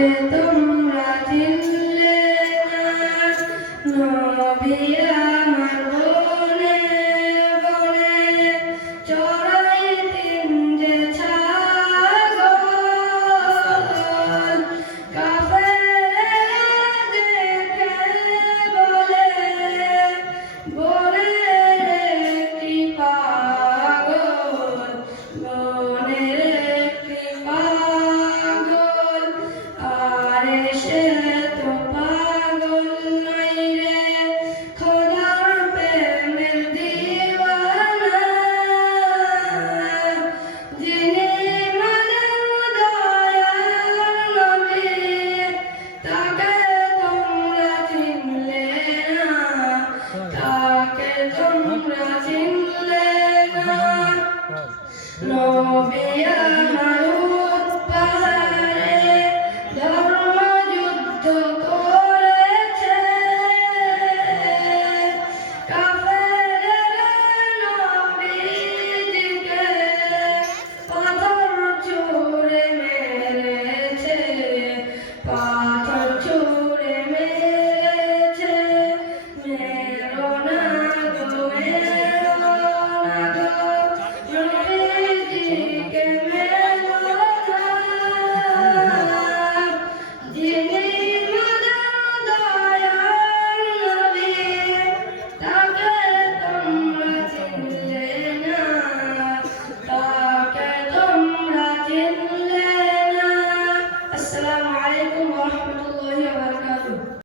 Que Hare Krishna.